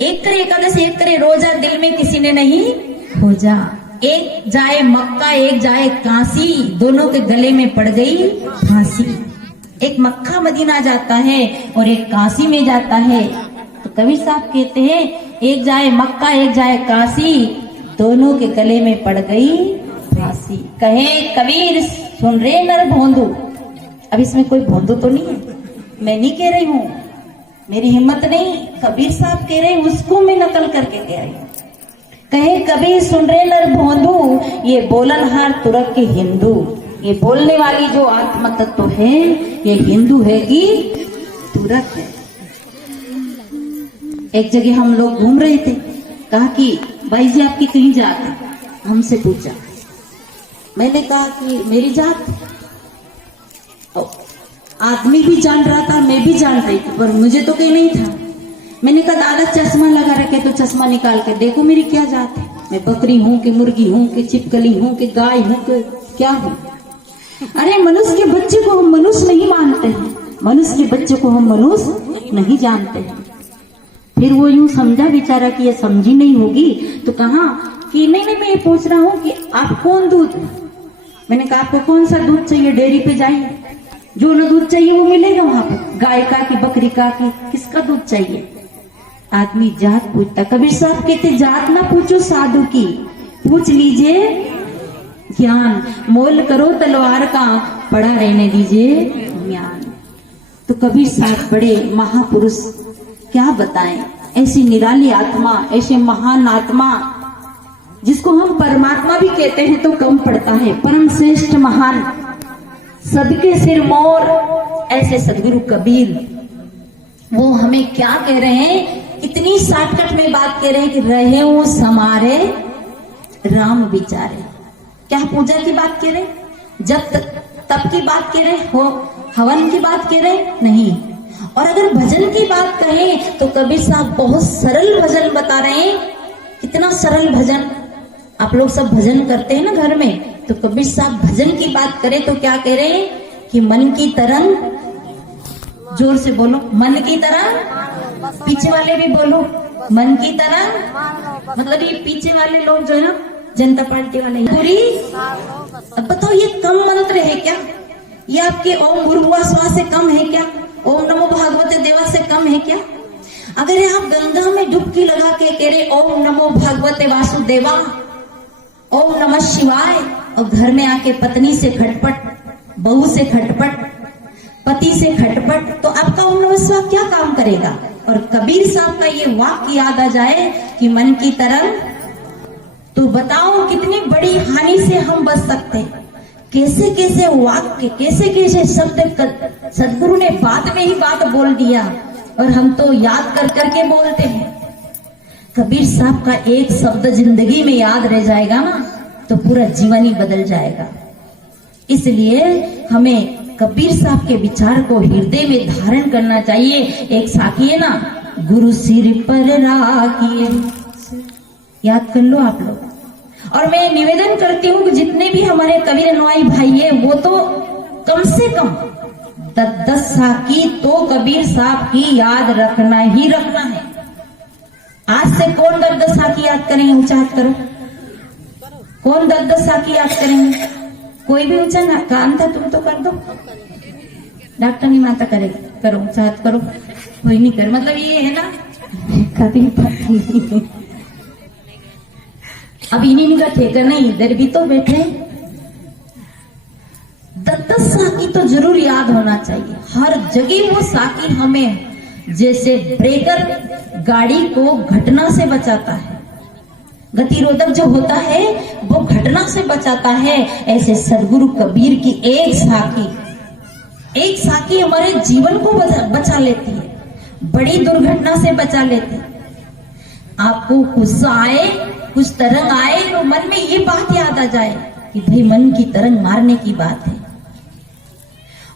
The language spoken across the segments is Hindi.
एक करे एकादशी, एक करे रोजा, दिल में किसी ने नहीं खोजा। एक जाए मक्का, एक जाए काशी, दोनों के गले में पड़ गई फांसी। एक मक्का मदीना जाता है और एक काशी में जाता है। तो कबीर साहब कहते हैं एक जाए मक्का, एक जाए काशी, दोनों के गले में पड़ गई फांसी। कहे कबीर सुन रे नर भोंदू। अब इसमें कोई भोंदू तो नहीं है, मैं नहीं कह रही हूँ, मेरी हिम्मत नहीं, कबीर साहब कह रहे, उसको मैं नकल करके कह रही हूँ। कहे कबीर सुन रे नर भोंदू, ये बोलनहार तुरक के हिंदू। ये बोलने वाली जो आत्मा तत्व है ये हिंदू है कि तुरक है। एक जगह हम लोग घूम रहे थे, कहा कि भाई जी आपकी कहीं जात है? हमसे पूछा, मैंने कहा कि मेरी जात। आदमी भी जान रहा था, मैं भी जान रही थी, पर मुझे तो कहीं नहीं था। मैंने कहा दादा चश्मा लगा रखे, तो चश्मा निकाल के देखो मेरी क्या जात है, मैं बकरी हूँ कि मुर्गी हूँ कि छिपकली हूँ कि गाय हूँ कि क्या हूँ? अरे मनुष्य के बच्चे को हम मनुष्य नहीं मानते हैं, मनुष्य के बच्चे को हम मनुष्य नहीं जानते हैं। फिर वो यूं समझा बेचारा कि ये समझी नहीं होगी, तो कहा कि नहीं नहीं मैं ये पूछ रहा हूँ कि आप कौन दूध। मैंने कहा आपको कौन सा दूध चाहिए, डेयरी पे जाइए, जो न दूध चाहिए वो मिलेगा वहां पर, गाय का कि बकरी का कि किसका दूध चाहिए। आदमी जात पूछता, कबीर साहब कहते जात ना पूछो साधु की, पूछ लीजिए ज्ञान। मोल करो तलवार का, पड़ा रहने दीजिए ज्ञान। तो कबीर साहब बड़े महापुरुष, क्या बताएं, ऐसी निराली आत्मा, ऐसे महान आत्मा जिसको हम परमात्मा भी कहते हैं तो कम पड़ता है, परम श्रेष्ठ महान, सबके सिर मोर, ऐसे सदगुरु कबीर। वो हमें क्या कह रहे हैं, इतनी शॉर्टकट में बात कह रहे हैं कि रहे वो समारे राम विचारे। क्या पूजा की बात कह रहे, जब तब की बात कह रहे हो, हवन की बात कह रहे नहीं। और अगर भजन की बात कहें तो कबीर साहब बहुत सरल भजन बता रहे हैं। कितना सरल भजन, आप लोग सब भजन करते हैं ना घर में, तो कबीर साहब भजन की बात करें तो क्या कह रहे हैं कि मन की तरंग, जोर से बोलो, मन की तरंग, पीछे वाले भी बोलो मन की तरंग। मतलब ये पीछे वाले लोग जो है ना जनता पार्टी वाले पूरी। अब बताओ ये कम मंत्र है क्या? ये आपके ओम भूर्भुवः स्वः से कम है क्या? ओम नमो भगवते देवा से कम है क्या? अगर आप गंगा में डुबकी लगा के कह रहे ओम नमो भगवते वासुदेवा, ओम नमः शिवाय, और घर में आके पत्नी से खटपट, बहू से खटपट, पति से खटपट, तो आपका ओम नमः शिवाय क्या काम करेगा? और कबीर साहब का ये वाक्य याद आ जाए कि मन की तरंग, तो बताओ कितनी बड़ी हानि से हम बच सकते हैं। कैसे कैसे वाक्य, कैसे कैसे शब्द सदगुरु ने बात में ही बात बोल दिया, और हम तो याद कर करके बोलते हैं। कबीर साहब का एक शब्द जिंदगी में याद रह जाएगा ना, तो पूरा जीवन ही बदल जाएगा। इसलिए हमें कबीर साहब के विचार को हृदय में धारण करना चाहिए। एक साखी है ना, गुरु सिर पर राखिए, याद कर लो आप लोग। और मैं निवेदन करती हूँ कि जितने भी हमारे कबीर अनुयायी भाई है, वो तो कम से कम 10 साखी तो कबीर साहब की याद रखना ही रखना है। आज से कौन 10 साखी याद करेंगे? ऊंचा हाथ करो, कौन 10 साखी याद करेंगे? कोई भी ऊंचा ना, काम था तुम तो कर दो, डॉक्टर नहीं माता करेगा, करो ऊंचा हाथ करो, कोई नहीं कर, मतलब ये है ना कभी पता अब इन्हीं का ठेका नहीं, इधर भी तो बैठे। 10 साखी तो जरूर याद होना चाहिए हर जगह। वो साखी हमें जैसे ब्रेकर गाड़ी को घटना से बचाता है, गतिरोधक जो होता है वो घटना से बचाता है, ऐसे सदगुरु कबीर की एक साखी हमारे जीवन को बचा लेती है, बड़ी दुर्घटना से बचा लेती है। आपको गुस्सा आए, कुछ तरंग आए, तो मन में ये बात याद आ जाए कि भाई मन की तरंग मारने की बात है।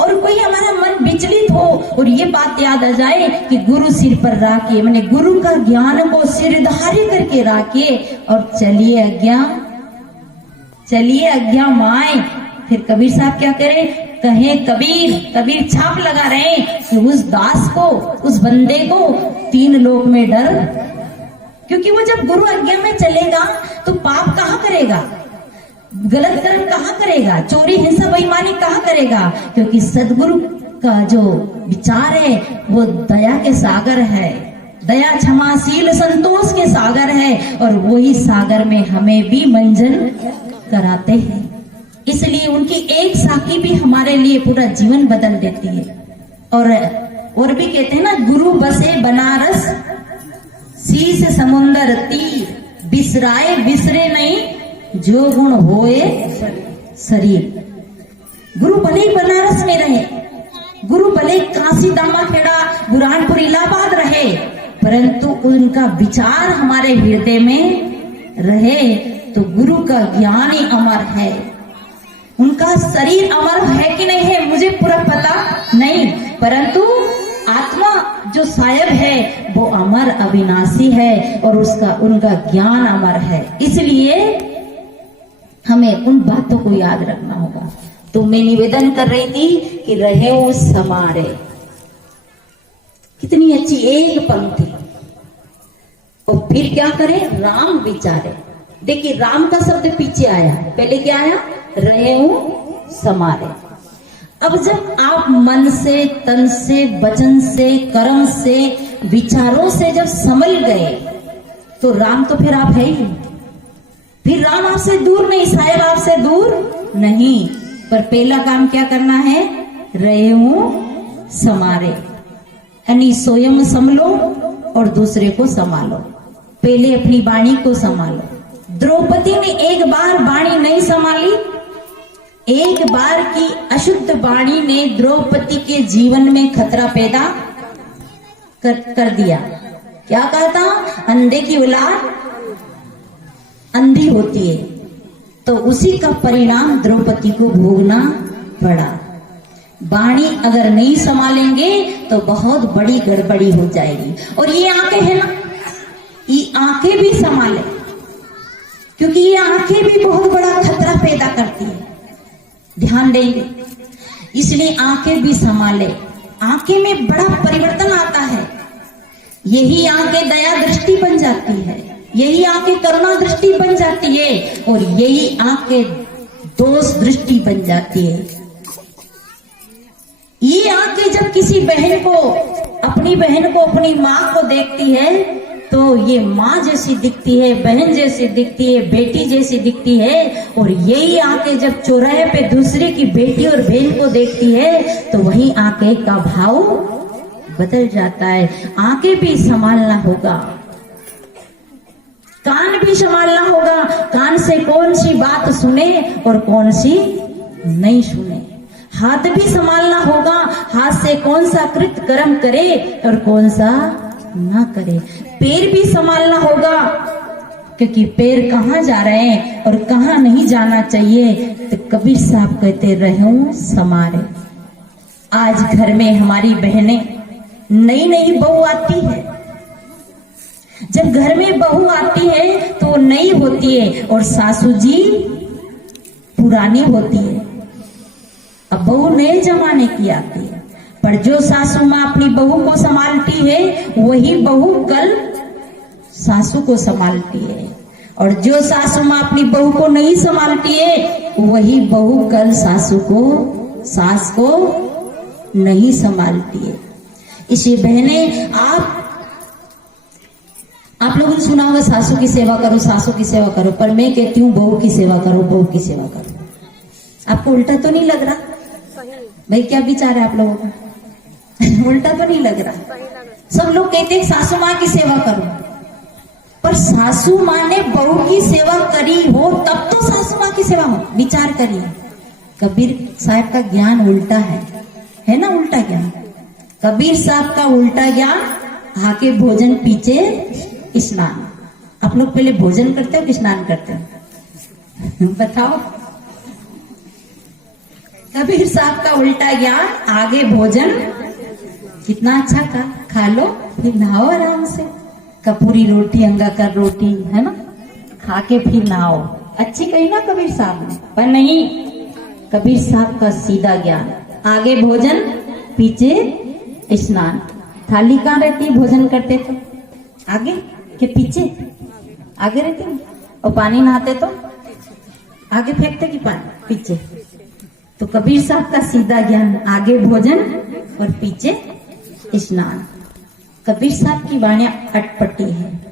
और कोई हमारा मन विचलित हो और ये बात याद आ जाए कि गुरु सिर पर राखे, मैंने गुरु का ज्ञान को सिरधारी करके राखे, और चलिए अज्ञा माए। फिर कबीर साहब क्या करें, कहे कबीर छाप लगा रहे कि उस दास को, उस बंदे को 3 लोक में डर क्योंकि वो जब गुरु आज्ञा में चलेगा तो पाप कहाँ करेगा, गलत कर्म कहाँ करेगा, चोरी हिंसा बेईमानी कहाँ करेगा, क्योंकि सदगुरु का जो विचार है वो दया के सागर है, दया क्षमाशील संतोष के सागर है, और वही सागर में हमें भी मंजन कराते हैं। इसलिए उनकी एक साखी भी हमारे लिए पूरा जीवन बदल देती है। और भी कहते हैं ना, गुरु बसे बनारस शीस समुंदर तीर, बिसराए बिसरे नहीं जो गुण होए शरीर। गुरु भले ही बनारस में रहे, गुरु भले काशी दामाखेड़ा बुरहानपुर इलाहाबाद रहे, परंतु उनका विचार हमारे हृदय में रहे तो गुरु का ज्ञान ही अमर है। उनका शरीर अमर है कि नहीं है मुझे पूरा पता नहीं, परंतु आत्मा जो सायब है वो अमर अविनाशी है और उनका ज्ञान अमर है। इसलिए हमें उन बातों को याद रखना होगा। तो मैं निवेदन कर रही थी कि रहे उस समारे, कितनी अच्छी एक पंक्ति। और फिर क्या करें, राम विचारे। देखिए राम का शब्द पीछे आया, पहले क्या आया, रहे हूं समारे। अब जब आप मन से, तन से, वचन से, कर्म से, विचारों से जब संभल गए तो राम तो फिर आप है ही। फिर राम आपसे दूर नहीं, साहेब आपसे दूर नहीं, पर पहला काम क्या करना है, रहे हूं समारे, यानी स्वयं संभलो और दूसरे को संभालो। पहले अपनी वाणी को संभालो। द्रौपदी ने एक बार वाणी नहीं संभाली, एक बार की अशुद्ध वाणी ने द्रौपदी के जीवन में खतरा पैदा कर दिया। क्या कहा था, अंधे की औलाद अंधी होती है, तो उसी का परिणाम द्रौपदी को भोगना पड़ा। वाणी अगर नहीं संभालेंगे तो बहुत बड़ी गड़बड़ी हो जाएगी। और ये आंखें है ना, ये आंखें भी संभाले, क्योंकि ये आंखें भी बहुत बड़ा खतरा पैदा करती है, ध्यान देंगे। इसलिए आंखें भी संभाले। आंखें में बड़ा परिवर्तन आता है। यही आंखें दया दृष्टि बन जाती है, यही आंखें करुणा दृष्टि बन जाती है, और यही आंखें दोष दृष्टि बन जाती है। ये आंखें जब किसी बहन को, अपनी बहन को, अपनी माँ को देखती है तो ये माँ जैसी दिखती है, बहन जैसी दिखती है, बेटी जैसी दिखती है। और यही आंखें जब चौराहे पे दूसरे की बेटी और बहन को देखती है तो वही आंखें का भाव बदल जाता है। आंखें भी संभालना होगा, कान भी संभालना होगा। कान से कौन सी बात सुने और कौन सी नहीं सुने। हाथ भी संभालना होगा, हाथ से कौन सा कृत कर्म करे और कौन सा ना करे। पैर भी संभालना होगा, क्योंकि पैर कहाँ जा रहे हैं और कहाँ नहीं जाना चाहिए। तो कबीर साहब कहते रहूं समारे। आज घर में हमारी बहनें, नई नई बहू आती है, जब घर में बहू आती है तो वो नई होती है और सासू जी पुरानी होती है। अब बहू नए जमाने की आती है, पर जो सासू माँ अपनी बहू को संभालती है वही बहू कल सासू को संभालती है, और जो सासू माँ अपनी बहू को नहीं संभालती है वही बहू कल सास को नहीं संभालती है। इसी बहने, आप लोगों ने सुना होगा सासू की सेवा करो, सासू की सेवा करो, पर मैं कहती हूँ बहू की सेवा करो, बहू की सेवा करो। आपको उल्टा तो नहीं लग रहा भाई? क्या विचार है आप लोगों का? उल्टा तो नहीं लग रहा? सब लोग कहते हैं सासू माँ की सेवा करो, पर सासू माँ ने बहू की सेवा करी हो तब तो सासू माँ की सेवा हो। विचार करिए, कबीर साहब का ज्ञान उल्टा है ना, उल्टा ज्ञान। कबीर साहब का उल्टा ज्ञान, आके भोजन पीछे स्नान। आप लोग पहले भोजन करते हो कि स्नान करते हो? बताओ। कबीर साहब का उल्टा ज्ञान, आगे भोजन, कितना अच्छा खा लो फिर नहाओ आराम से। कपूरी रोटी, अंगाकर रोटी, है ना, खा के फिर नहाओ। अच्छी कही ना कबीर साहब ने, पर नहीं। कबीर साहब का सीधा ज्ञान, आगे भोजन पीछे स्नान। थाली कहाँ रहती है भोजन करते तो? आगे कि पीछे आगे रहते हैं, और पानी नहाते तो आगे फेंकते कि पानी पीछे। तो कबीर साहब का सीधा ज्ञान, आगे भोजन और पीछे स्नान। कबीर साहब की वाणियां अटपटी है।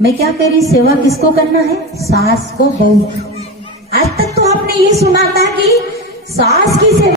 मैं क्या कह रही, सेवा किसको करना है? सास को, बहू। आज तक तो आपने ये सुना था कि सास की सेवा